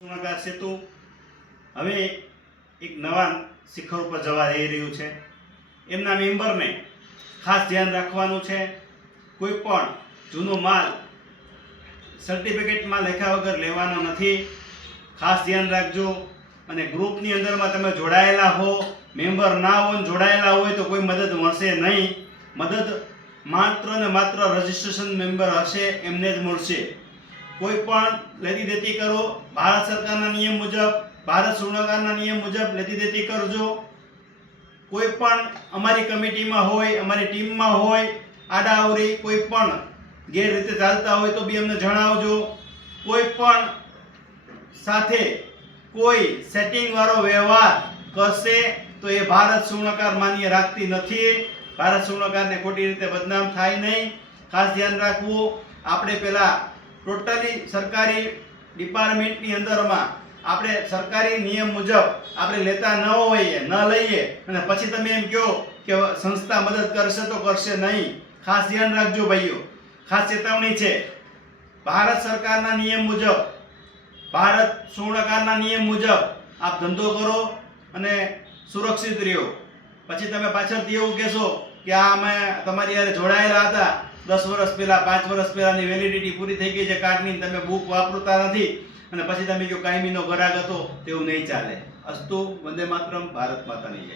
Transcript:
પૂર્ણાગાર સેતુ હવે એક નવા શિખર ઉપર જવા જઈ રહ્યું છે. એમના મેમ્બરને ખાસ ધ્યાન રાખવાનું છે. કોઈ પણ જૂનો માલ સર્ટિફિકેટમાં લખ્યા વગર લેવાનો નથી. ખાસ ધ્યાન રાખજો. અને ગ્રુપની અંદરમાં તમે જોડાયેલા હો, મેમ્બર ના હો ને જોડાયેલા હોય તો કોઈ મદદ મળશે નહીં. મદદ માત્ર ને માત્ર રજિસ્ટ્રેશન મેમ્બર હશે એમને જ મળશે. કોઈ પણ લેતી દેતી કરો, ભારત સરકારના નિયમ મુજબ, ભારત સુર્ણગારના નિયમ મુજબ લેતી દેતી કરજો. કોઈ પણ અમારી કમિટીમાં હોય, અમારી ટીમમાં હોય, આડાઅવરી કોઈ પણ ગેરરીતે ચાલતા હોય તો બી અમને જણાવજો. કોઈ પણ સાથે કોઈ સેટિંગ વાળો વ્યવહાર કરશે તો એ ભારત સુર્ણકાર માન્ય રાખતી નથી. ભારત સુર્ણકારને ખોટી રીતે બદનામ થાય નહીં. ખાસ ધ્યાન રાખવું. આપણે પેલા ટોટલી સરકારી ડિપાર્ટમેન્ટની અંદરમાં આપણે સરકારી નિયમ મુજબ આપણે લેતા ન હોઈએ, ન લઈએ અને પછી તમે એમ કહો કે સંસ્થા મદદ કરશે તો કરશે નહીં. ખાસ ધ્યાન રાખજો ભાઈઓ. ખાસ ચેતવણી છે. ભારત સરકારના નિયમ મુજબ, ભારત સુર્ણકારના નિયમ મુજબ આપ ધંધો કરો અને સુરક્ષિત રહ્યો. પછી તમે પાછળથી એવું કહેશો કે આ અમે તમારી યારે જોડાયેલા હતા 10 વર્ષ પહેલા, 5 વર્ષ પહેલાની વેલિડિટી પૂરી થઈ ગઈ છે કાર્ડની, તમે બુક વાપરતા નથી અને પછી તમે કહો કાયમીનો ગ્રાહક હતો, તેવું નહીં ચાલે. અસ્તુ વંદે માતરમ. ભારત માતાની જય.